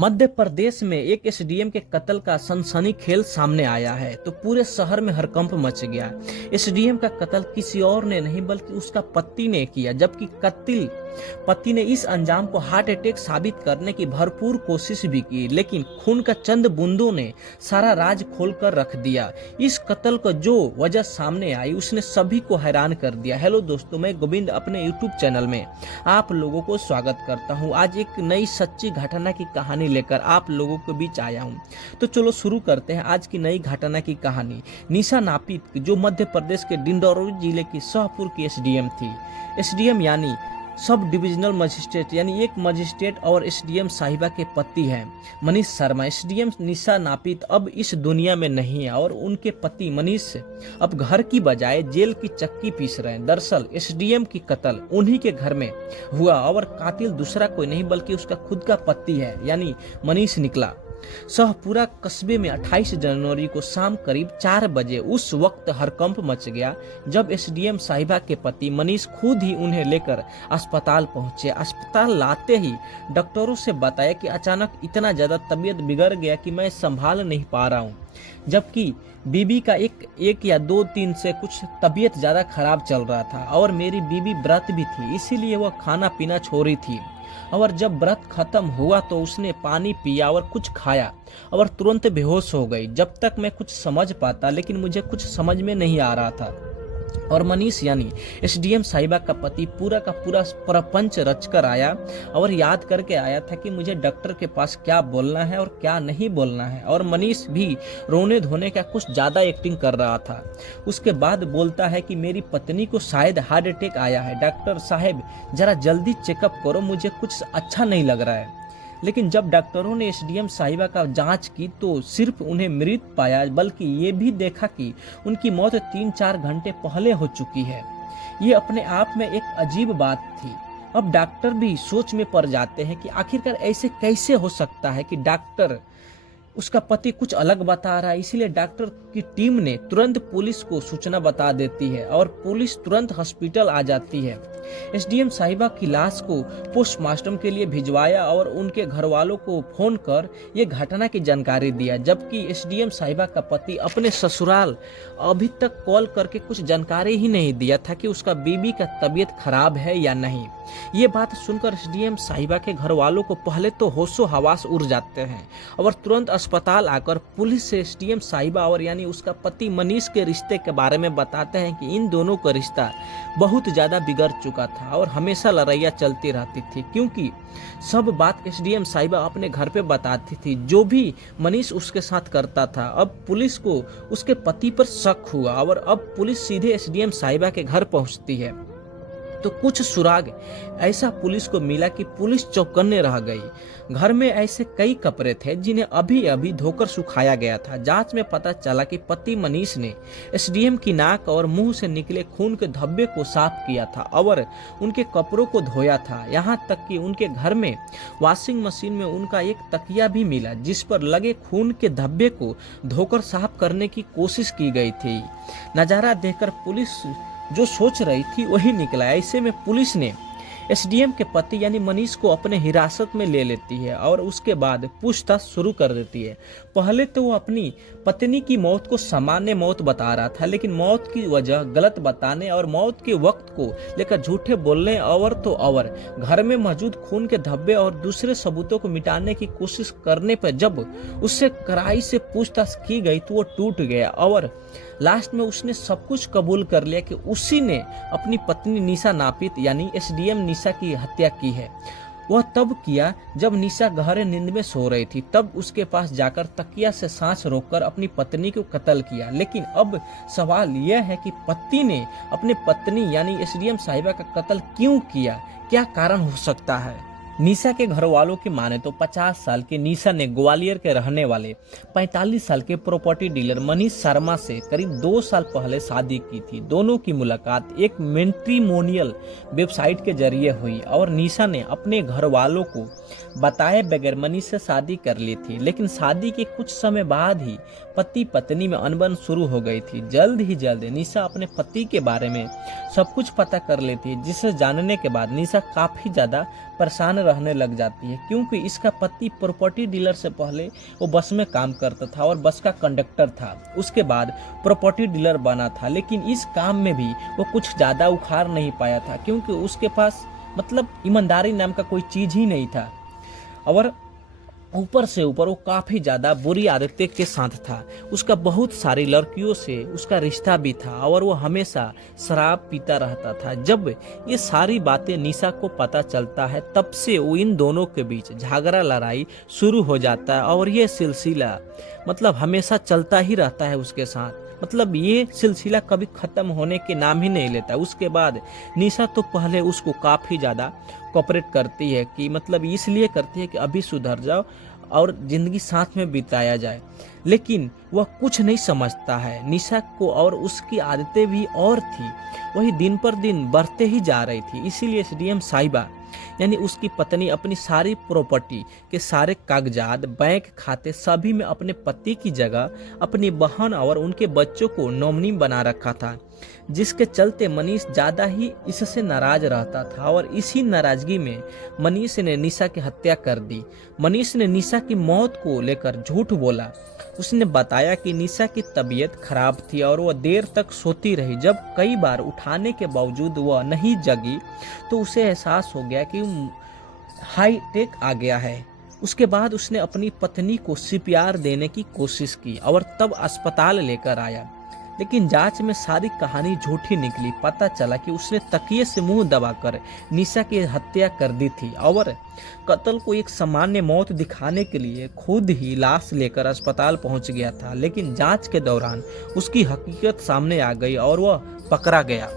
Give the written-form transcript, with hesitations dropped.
मध्य प्रदेश में एक एसडीएम के कत्ल का सनसनी खेल सामने आया है तो पूरे शहर में हड़कंप मच गया। एसडीएम का कत्ल किसी और ने नहीं बल्कि उसका पति ने किया, जबकि कत्ल पति ने इस अंजाम को हार्ट अटैक साबित करने की भरपूर कोशिश भी की, लेकिन खून का चंद बूंदों ने सारा राज खोलकर रख दिया। इस कत्ल को जो वजह सामने आई उसने सभी को हैरान कर दिया। हेलो दोस्तों, मैं गोविंद अपने यूट्यूब चैनल में आप लोगों को स्वागत करता हूं। आज एक नई सच्ची घटना की कहानी लेकर आप लोगों के बीच आया हूं। तो चलो शुरू करते हैं आज की नई घटना की कहानी। निशा नापित जो मध्य प्रदेश के डिंडौरी जिले की शाहपुर की एसडीएम थी। एसडीएम यानी सब डिविजनल मजिस्ट्रेट यानी एक मजिस्ट्रेट और एसडीएम साहिबा के पति हैं मनीष शर्मा। एसडीएम निशा नापित अब इस दुनिया में नहीं है और उनके पति मनीष अब घर की बजाय जेल की चक्की पीस रहे हैं। दरअसल एसडीएम की कत्ल उन्हीं के घर में हुआ और कातिल दूसरा कोई नहीं बल्कि उसका खुद का पति है यानी मनीष निकला। शाहपुरा कस्बे में 28 जनवरी को शाम करीब 4 बजे उस वक्त हड़कंप मच गया जब एसडीएम साहिबा के पति मनीष खुद ही उन्हें लेकर अस्पताल पहुंचे। अस्पताल लाते ही डॉक्टरों से बताया कि अचानक इतना ज्यादा तबीयत बिगड़ गया कि मैं संभाल नहीं पा रहा हूं, जबकि बीबी का एक या 2-3 से कुछ तबीयत ज्यादा खराब चल रहा था और मेरी बीबी व्रत भी थी, इसीलिए वह खाना पीना छोड़ी थी। और जब व्रत खत्म हुआ तो उसने पानी पिया और कुछ खाया और तुरंत बेहोश हो गई। जब तक मैं कुछ समझ पाता, लेकिन मुझे कुछ समझ में नहीं आ रहा था। और मनीष यानी एसडीएम साहिबा का पति पूरा का पूरा प्रपंच रचकर आया और याद करके आया था कि मुझे डॉक्टर के पास क्या बोलना है और क्या नहीं बोलना है। और मनीष भी रोने धोने का कुछ ज्यादा एक्टिंग कर रहा था। उसके बाद बोलता है कि मेरी पत्नी को शायद हार्ट अटैक आया है, डॉक्टर साहब जरा जल्दी चेकअप करो, मुझे कुछ अच्छा नहीं लग रहा है। लेकिन जब डॉक्टरों ने एसडीएम साहिबा का जांच की तो सिर्फ उन्हें मृत पाया, बल्कि ये भी देखा कि उनकी मौत 3-4 घंटे पहले हो चुकी है। ये अपने आप में एक अजीब बात थी। अब डॉक्टर भी सोच में पड़ जाते हैं कि आखिरकार ऐसे कैसे हो सकता है कि डॉक्टर उसका पति कुछ अलग बता रहा है। इसीलिए डॉक्टर की टीम ने तुरंत पुलिस को सूचना बता देती है और पुलिस तुरंत हॉस्पिटल आ जाती है। एसडीएम साहिबा की लाश को पोस्टमार्टम के लिए भिजवाया और उनके घर वालों को फोन कर ये घटना की जानकारी दिया, जबकि एसडीएम साहिबा का पति अपने ससुराल अभी तक कॉल करके कुछ जानकारी ही नहीं दिया था कि उसका बीबी का तबीयत खराब है या नहीं। ये बात सुनकर एसडीएम साहिबा के घर वालों को पहले तो होशो हवास उड़ जाते हैं और तुरंत अस्पताल आकर पुलिस से एसडीएम साहिबा और यानी उसका पति मनीष के रिश्ते के बारे में बताते हैं कि इन दोनों का रिश्ता बहुत ज्यादा बिगड़ चुका था और हमेशा लड़ाइयाँ चलती रहती थी, क्योंकि सब बात एसडीएम साहिबा अपने घर पे बताती थी जो भी मनीष उसके साथ करता था। अब पुलिस को उसके पति पर शक हुआ और अब पुलिस सीधे एसडीएम साहिबा के घर पहुंचती है। तो कुछ सुराग ऐसा पुलिस को मिला कि पुलिस चौकन्ने रह गई। घर में ऐसे कई कपड़े थे जिन्हें अभी अभी धोकर सुखाया गया था। जांच में पता चला कि पति मनीष ने एसडीएम की नाक और मुंह से निकले खून के धब्बे को साफ किया था और उनके कपड़ों को धोया था। यहाँ तक कि उनके घर में वॉशिंग मशीन में उनका एक तकिया भी मिला जिस पर लगे खून के धब्बे को धोकर साफ करने की कोशिश की गई थी। नजारा देखकर पुलिस जो सोच रही थी वही निकला। ऐसे में पुलिस ने एसडीएम के पति यानी मनीष को अपने हिरासत में ले लेती है और उसके बाद पूछताछ शुरू कर देती है। पहले तो वो अपनी पत्नी की मौत को सामान्य मौत बता रहा था, लेकिन मौत की वजह गलत बताने और मौत के वक्त को लेकर झूठे बोलने और तो और घर में मौजूद खून के धब्बे और दूसरे सबूतों को मिटाने की कोशिश करने पर जब उससे कड़ाई से पूछताछ की गई तो वो टूट गया और लास्ट में उसने सब कुछ कबूल कर लिया कि उसी ने अपनी पत्नी निशा नापित यानी एसडीएम निशा की हत्या की है। वह तब किया जब निशा गहरे नींद में सो रही थी, तब उसके पास जाकर तकिया से सांस रोककर अपनी पत्नी को कत्ल किया। लेकिन अब सवाल यह है कि पति ने अपनी पत्नी यानी एसडीएम साहिबा का कत्ल क्यों किया, क्या कारण हो सकता है। निशा के घर वालों की माने तो 50 साल की निशा ने ग्वालियर के रहने वाले 45 साल के प्रॉपर्टी डीलर मनीष शर्मा से करीब 2 साल पहले शादी की थी। दोनों की मुलाकात एक मैट्रिमोनियल वेबसाइट के जरिए हुई और निशा ने अपने घर वालों को बताए बगैर मनीष से शादी कर ली थी। लेकिन शादी के कुछ समय बाद ही पति पत्नी में अनबन शुरू हो गई थी। जल्द ही जल्द निशा अपने पति के बारे में सब कुछ पता कर लेती है, जिसे जानने के बाद निशा काफी ज्यादा परेशान रहने लग जाती है, क्योंकि इसका पति प्रॉपर्टी डीलर से पहले वो बस में काम करता था और बस का कंडक्टर था। उसके बाद प्रॉपर्टी डीलर बना था, लेकिन इस काम में भी वो कुछ ज़्यादा उखाड़ नहीं पाया था, क्योंकि उसके पास मतलब ईमानदारी नाम का कोई चीज़ ही नहीं था। और ऊपर से ऊपर वो काफ़ी ज़्यादा बुरी आदतें के साथ था। उसका बहुत सारी लड़कियों से उसका रिश्ता भी था और वो हमेशा शराब पीता रहता था। जब ये सारी बातें निशा को पता चलता है, तब से वो इन दोनों के बीच झगड़ा लड़ाई शुरू हो जाता है और ये सिलसिला मतलब हमेशा चलता ही रहता है उसके साथ। मतलब ये सिलसिला कभी ख़त्म होने के नाम ही नहीं लेता। उसके बाद निशा तो पहले उसको काफ़ी ज़्यादा कोऑपरेट करती है कि मतलब इसलिए करती है कि अभी सुधर जाओ और ज़िंदगी साथ में बिताया जाए, लेकिन वह कुछ नहीं समझता है निशा को, और उसकी आदतें भी और थी, वही दिन पर दिन बढ़ते ही जा रही थी। इसीलिए एसडीएम साहिबा यानी उसकी पत्नी अपनी सारी प्रॉपर्टी के सारे कागजात, बैंक खाते सभी में अपने पति की जगह अपनी बहन और उनके बच्चों को नॉमिनी बना रखा था, जिसके चलते मनीष ज़्यादा ही इससे नाराज रहता था। और इसी नाराजगी में मनीष ने निशा की हत्या कर दी। मनीष ने निशा की मौत को लेकर झूठ बोला। उसने बताया कि निशा की तबीयत खराब थी और वह देर तक सोती रही। जब कई बार उठाने के बावजूद वह नहीं जगी तो उसे एहसास हो गया कि हाई टेक आ गया है। उसके बाद उसने अपनी पत्नी को सीपीआर देने की कोशिश की और तब अस्पताल लेकर आया, लेकिन जांच में सारी कहानी झूठी निकली। पता चला कि उसने तकिए से मुंह दबाकर निशा की हत्या कर दी थी और कत्ल को एक सामान्य मौत दिखाने के लिए खुद ही लाश लेकर अस्पताल पहुंच गया था। लेकिन जांच के दौरान उसकी हकीकत सामने आ गई और वह पकड़ा गया।